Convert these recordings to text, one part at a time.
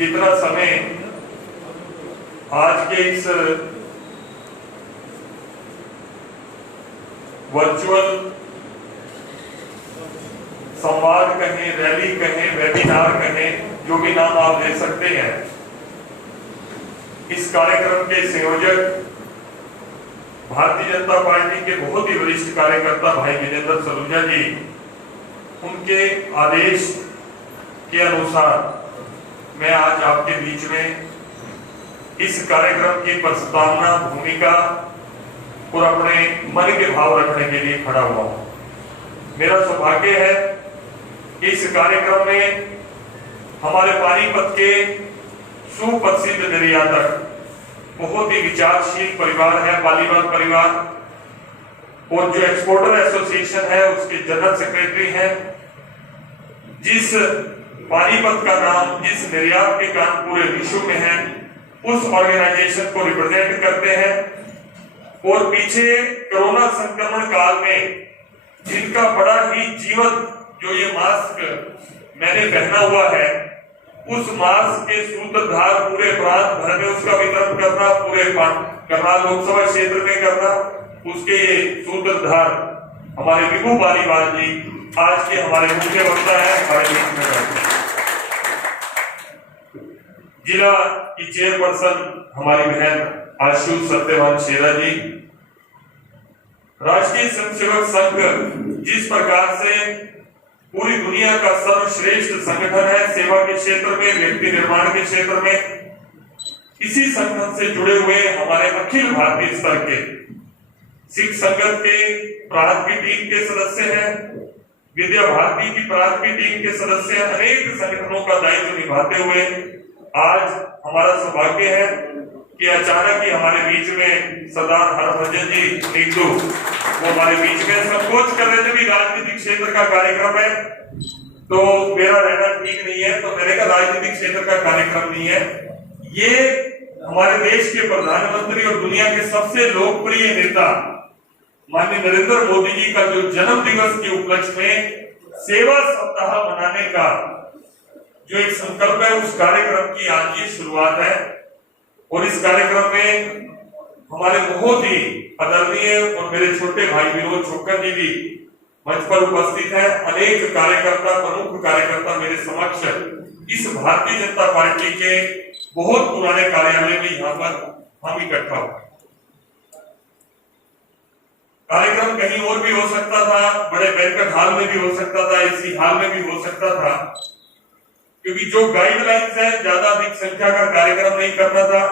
जितना समय आज के इस वर्चुअल संवाद कहें, रैली कहें, वेबिनार कहें, जो भी नाम आप दे सकते हैं, इस कार्यक्रम के संयोजक भारतीय जनता पार्टी के बहुत ही वरिष्ठ कार्यकर्ता भाई विजेंद्र सलूजा जी, उनके आदेश के अनुसार मैं आज आपके बीच में इस कार्यक्रम की प्रस्तावना, भूमिका और अपने मन के भाव रखने के लिए खड़ा हुआ हूं। मेरा सौभाग्य है कि इस कार्यक्रम में हमारे पानीपत के सुप्रसिद्ध निर्यातक, बहुत ही विचारशील परिवार है पालीवाल परिवार, और जो एक्सपोर्टर एसोसिएशन है उसके जनरल सेक्रेटरी हैं, जिस पानीपत का नाम, जिस निर्यात के काम पूरे विश्व में है, उस ऑर्गेनाइजेशन को रिप्रेजेंट करते हैं। और पीछे कोरोना संक्रमण काल में जिनका बड़ा ही जीवन, जो ये मास्क मैंने पहना हुआ है, उस मास्क के सूत्रधार पूरे प्रांत भर में उसका वितरण करना, पूरे करनाल लोकसभा क्षेत्र में करना, उसके ये सूत्रधार हमारे विभू पालीवाल जी आज के हमारे मुख्य वक्ता है। हमारे बीच में जिला की चेयरपर्सन हमारी बहन आशु सत्यवान शेरा जी, राष्ट्रीय स्वयंसेवक संघ जिस प्रकार से पूरी दुनिया का सर्वश्रेष्ठ संगठन है सेवा के क्षेत्र में, व्यक्ति निर्माण के क्षेत्र में, इसी संगठन से जुड़े हुए हमारे अखिल भारतीय स्तर के सिख संगत के प्रांत की टीम के सदस्य हैं, विद्या भारती की प्रांत की टीम के सदस्य हैं, अनेक संगठनों का दायित्व निभाते हुए आज हमारा सौभाग्य है कि अचानक ही हमारे बीच में सरदार हरभजन जी नीतू वो हमारे बीच में संकोच कर रहे थे कि राजनीतिक क्षेत्र का कार्यक्रम है तो मेरा रहना ठीक नहीं है, तो मैंने कहा राजनीतिक क्षेत्र का कार्यक्रम नहीं है, ये हमारे देश के प्रधानमंत्री और दुनिया के सबसे लोकप्रिय नेता माननीय नरेंद्र मोदी जी का जो जन्म दिवस के उपलक्ष्य में सेवा सप्ताह मनाने का जो एक संकल्प है, उस कार्यक्रम की आज ये शुरुआत है। और इस कार्यक्रम में हमारे बहुत ही आदरणीय और मेरे छोटे भाई विनोद छोकर जी भी मंच पर उपस्थित हैं। अनेक कार्यकर्ता, प्रमुख कार्यकर्ता मेरे समक्ष इस भारतीय जनता पार्टी के बहुत पुराने कार्यालय में यहाँ पर हम इकट्ठा हुए। कार्यक्रम कहीं और भी हो सकता था, बड़े बैंक्वेट हॉल में भी हो सकता था, इसी हॉल में भी हो सकता था, क्योंकि जो गाइडलाइंस है ज्यादा अधिक संख्या का कार्यक्रम नहीं करना था।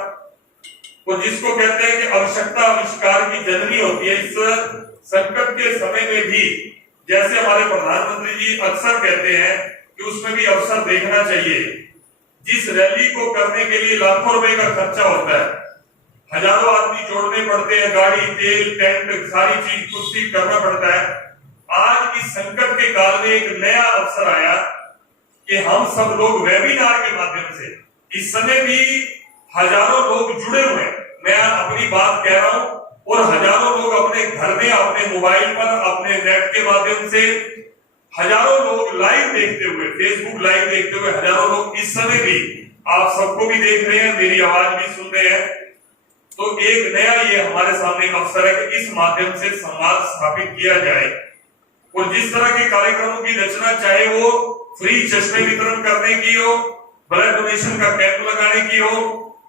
और जिसको कहते हैं कि आवश्यकता आविष्कार की जननी होती है, इस संकट के समय में भी जैसे हमारे प्रधानमंत्री जी अक्सर कहते हैं कि उसमें भी अवसर देखना चाहिए। जिस रैली को करने के लिए लाखों रुपए का खर्चा होता है, हजारों आदमी जोड़ने पड़ते हैं, गाड़ी, तेल, टेंट, सारी चीज कुछ करना पड़ता है। आज इस संकट के काल में एक नया अवसर आया कि हम सब लोग वेबिनार के माध्यम से, इस समय भी हजारों लोग जुड़े हुए हैं, मैं अपनी बात कह रहा हूं, और हजारों लोग अपने घर में, अपने मोबाइल पर, अपने नेट के माध्यम से हजारों लोग लाइव देखते हुए, फेसबुक लाइव देखते हुए हजारों लोग इस समय भी आप सबको भी देख रहे हैं, मेरी आवाज भी सुन रहे हैं। तो एक नया ये हमारे सामने अवसर है कि इस माध्यम से संवाद स्थापित किया जाए। और जिस तरह के कार्यक्रमों की रचना, चाहे वो फ्री चश्मे वितरण करने की हो, ब्लड डोनेशन का कैंप लगाने की हो,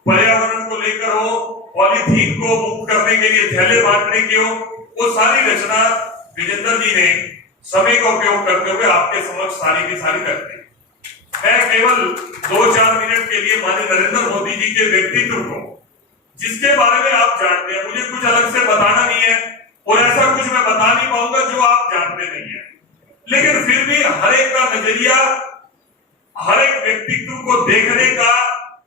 पर्यावरण को लेकर हो, पॉलीथीन को मुक्त करने के लिए थैले बांटने की हो, वो सारी रचना विजेंद्र जी ने समय का उपयोग करते हुए आपके समक्ष सारी की सारी करते हैं। मैं केवल 2-4 मिनट के लिए माननीय नरेंद्र मोदी जी के व्यक्तित्व को, जिसके बारे में आप जानते हैं, मुझे कुछ अलग से बताना नहीं है और ऐसा कुछ मैं बता नहीं पाऊंगा जो आप जानते नहीं है, लेकिन फिर भी हर एक का नजरिया, हर एक व्यक्तित्व को देखने का,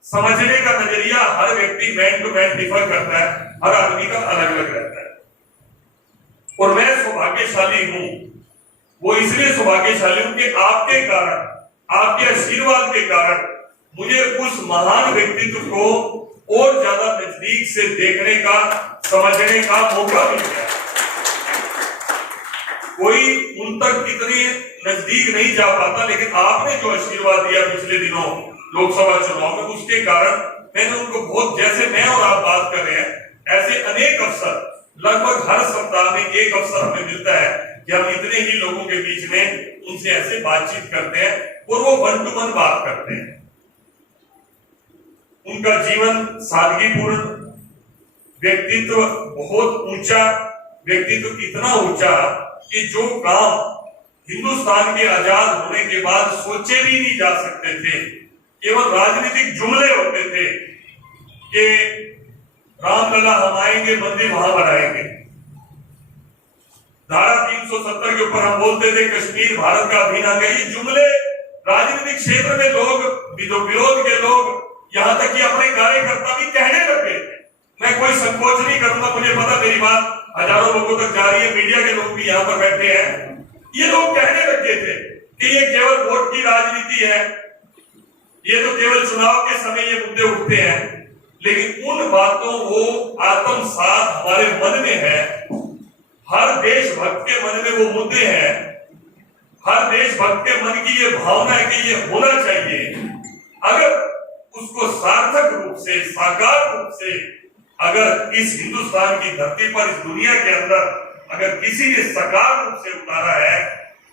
समझने का नजरिया हर व्यक्ति मैन टू मैन डिफर करता है, हर आदमी का अलग अलग रहता है। और मैं सौभाग्यशाली हूं, वो इसलिए सौभाग्यशाली हूं कि आपके कारण, आपके आशीर्वाद के कारण मुझे उस महान व्यक्तित्व को और ज्यादा नजदीक से देखने का, समझने का मौका मिल गया। कोई उन तक इतने नजदीक नहीं जा पाता, लेकिन आपने जो आशीर्वाद दिया पिछले दिनों, लोकसभा चुनाव में। उसके कारण मैंने उनको बहुत, जैसे मैं और आप बात कर रहे हैं, ऐसे अनेक अवसर, लगभग हर सप्ताह में एक अवसर हमें मिलता है कि हम इतने ही लोगों के बीच में उनसे ऐसे बातचीत करते हैं और वो 1 to 1 बात करते हैं। उनका जीवन सादगीपूर्ण, व्यक्तित्व बहुत ऊंचा, व्यक्तित्व इतना ऊंचा कि जो काम हिंदुस्तान के आजाद होने के बाद सोचे भी नहीं जा सकते थे, केवल राजनीतिक जुमले होते थे कि रामलला हम आएंगे, मंदिर वहां बनाएंगे। धारा 370 के ऊपर हम बोलते थे कश्मीर भारत का अभिन्न अंग है। ये जुमले राजनीतिक क्षेत्र में लोग, विरोध के लोग, यहां तक कि अपने कार्यकर्ता भी कहने लगे। मैं कोई संकोच नहीं करूंगा, मुझे पता मेरी बात हजारों लोगों तक जा रही है, मीडिया के लोग भी यहाँ पर बैठे हैं। ये लोग कहने लगे थे कि ये केवल वोट की राजनीति है, ये तो केवल चुनाव के समय ये मुद्दे उठते हैं। लेकिन उन बातों वो आत्मसात हमारे मन में है, हर देशभक्त के मन में वो मुद्दे हैं, हर देशभक्त के मन की ये भावना है कि ये होना चाहिए। अगर उसको सार्थक रूप से, साकार रूप से अगर इस हिंदुस्तान की धरती पर, इस दुनिया के अंदर अगर किसी ने साकार रूप से उतारा है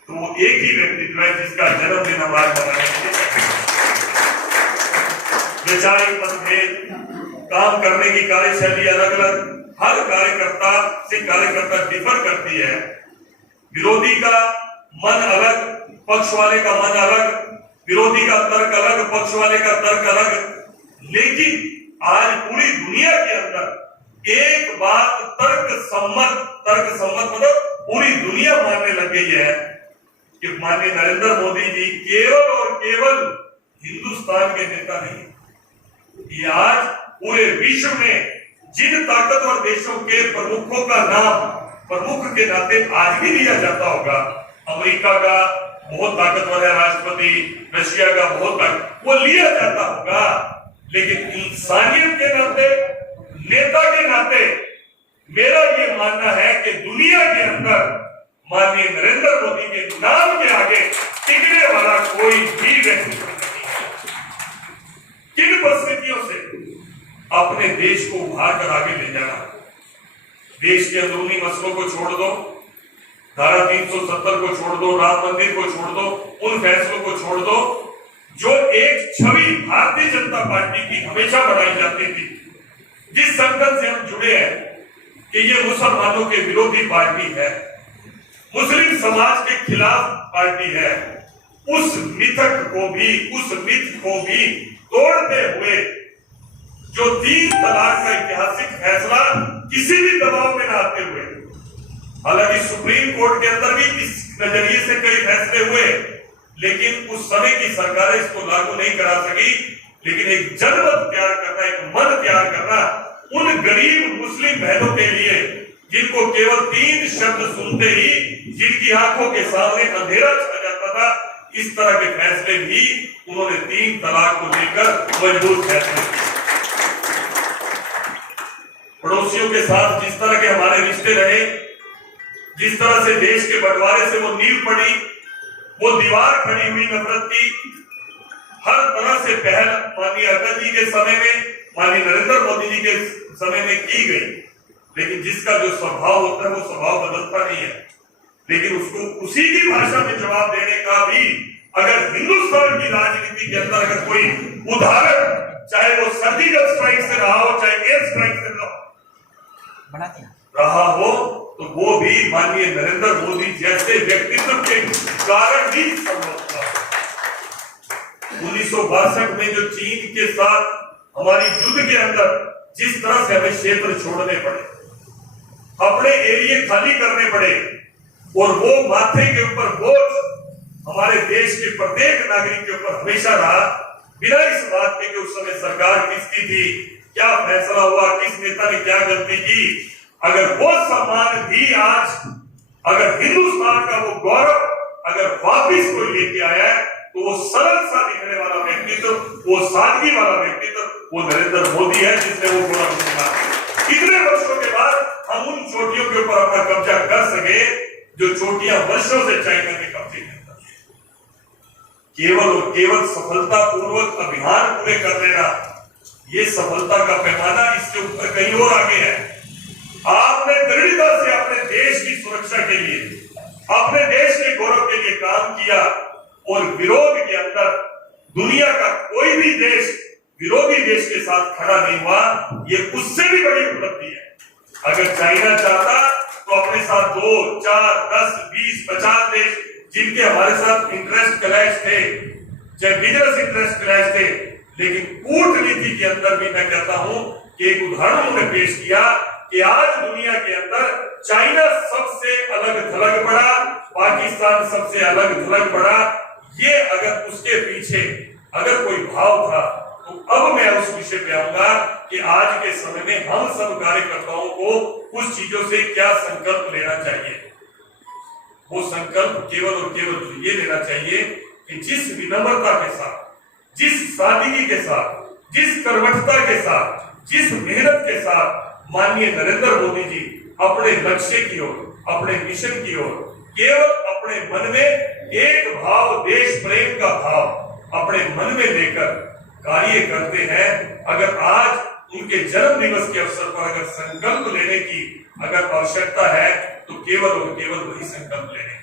तो वो एक ही व्यक्तित्व है जिसका जन्मदिन हम आज मनाएंगे। वैचारिक मतभेद, काम करने की कार्यशैली अलग अलग, हर कार्यकर्ता से कार्यकर्ता डिफर करती है। विरोधी का मन अलग, पक्ष वाले का मन अलग, विरोधी का तर्क अलग, पक्ष वाले का तर्क अलग। लेकिन आज पूरी दुनिया के अंदर एक बात तर्क सम्मत मतलब पूरी दुनिया मानने लग गई है कि माननीय नरेंद्र मोदी जी केवल और केवल हिंदुस्तान के नेता नहीं, ये आज पूरे विश्व में जिन ताकतवर देशों के प्रमुखों का नाम प्रमुख के नाते आज भी लिया जाता होगा, अमेरिका का बहुत ताकतवर है राष्ट्रपति, रशिया का बहुत वो लिया जाता होगा, लेकिन इंसानियत के नाते, नेता के नाते मेरा ये मानना है कि दुनिया के अंदर माननीय नरेंद्र मोदी के नाम के आगे टिकने वाला कोई भी व्यक्ति नहीं है। किन परिस्थितियों से अपने देश को उभार कर आगे ले जाना, देश के अंदरूनी मसलों को छोड़ दो, धारा 370 को छोड़ दो, राम मंदिर को छोड़ दो, उन फैसलों को छोड़ दो जो एक छवि भारतीय जनता पार्टी की हमेशा बढ़ाई जाती थी, जिस संगठन से हम जुड़े हैं कि ये मुसलमानों के विरोधी पार्टी है, मुस्लिम समाज के खिलाफ पार्टी है, उस मिथक को भी, उस मिथ को भी तोड़ते हुए जो 3 तलाक का ऐतिहासिक फैसला किसी भी दबाव में न आते हुए, हालांकि सुप्रीम कोर्ट के अंदर भी इस नजरिए से कई फैसले हुए, लेकिन उस समय की सरकारें इसको लागू नहीं करा सकी। लेकिन एक जनमत तैयार करना, एक मन तैयार करना उन गरीब मुस्लिम बहनों के लिए जिनको केवल 3 शब्द सुनते ही जिनकी आंखों के सामने अंधेरा छा जाता था, इस तरह के फैसले भी उन्होंने 3 तलाक को लेकर मजबूत फैसले किए। पड़ोसियों के साथ जिस तरह के हमारे रिश्ते रहे, जिस तरह से देश के बंटवारे से वो नींव पड़ी, वो दीवार खड़ी हुई नफरत की, हर तरह से पहल माननीय अटल जी के समय में, माननीय नरेंद्र मोदी जी के समय में की गई। लेकिन जिसका जो स्वभाव होता है वो स्वभाव बदलता नहीं है, लेकिन उसको उसी की भाषा में जवाब देने का भी अगर हिंदुस्तान की राजनीति के अंदर अगर कोई उदाहरण, चाहे वो सर्जिकल स्ट्राइक से रहा हो, चाहे एयर स्ट्राइक से रहा हो, तो वो भी माननीय नरेंद्र मोदी जैसे व्यक्तित्व के कारण ही संभव था। 1962 में जो चीन के साथ हमारी युद्ध के अंदर जिस तरह से हमें क्षेत्र छोड़ने पड़े, अपने एरिया खाली करने पड़े, और वो माथे के ऊपर बोझ हमारे देश के प्रत्येक नागरिक के ऊपर हमेशा रहा, बिना इस बात के कि उस समय सरकार किसकी थी, क्या फैसला हुआ, किस नेता ने क्या गलती की, अगर वो सम्मान भी आज, अगर हिंदुस्तान का वो गौरव अगर वापिस कोई लेके आया है, तो वो सरल सा दिखने वाला व्यक्तित्व, वो सादगी वाला व्यक्तित्व, वो नरेंद्र मोदी है, जिसने वो गौरव मिला। कितने वर्षों के बाद हम उन चोटियों के ऊपर अपना कब्जा कर सके जो चोटियां वर्षों से चाइना के कब्जे में था। केवल और केवल सफलतापूर्वक अभियान पूरे कर लेना, ये सफलता का पैमाना इससे ऊपर कहीं और आगे है। आपने दृढ़ता से अपने देश की सुरक्षा के लिए, अपने देश के गौरव के लिए काम किया और विरोध के अंदर दुनिया का कोई भी देश विरोधी देश के साथ खड़ा नहीं हुआ, ये उससे भी बड़ी उपलब्धि है। अगर चाइना चाहता तो अपने साथ 2, 4, 10, 20, 50 देश जिनके हमारे साथ इंटरेस्ट क्लैश थे, चाहे बिजनेस इंटरेस्ट क्लैश थे, लेकिन कूटनीति के अंदर भी मैं कहता हूं कि एक उदाहरण उन्होंने पेश किया कि आज दुनिया के अंदर चाइना सबसे अलग थलग पड़ा, पाकिस्तान सबसे अलग थलग पड़ा। ये अगर उसके पीछे अगर कोई भाव था तो अब मैं उस विषय पे आऊंगा कि आज के समय में हम सब कार्यकर्ताओं को कुछ चीजों से क्या संकल्प लेना चाहिए। वो संकल्प केवल और केवल ये लेना चाहिए कि जिस विनम्रता के साथ, जिस सादगी के साथ, जिस कर्मठता के साथ, जिस मेहनत के साथ माननीय नरेंद्र मोदी जी अपने लक्ष्य की ओर, अपने मिशन की ओर केवल अपने मन में एक भाव, देश प्रेम का भाव अपने मन में लेकर कार्य करते हैं। अगर आज उनके जन्म दिवस के अवसर पर अगर संकल्प लेने की अगर आवश्यकता है तो केवल और केवल वही संकल्प लेने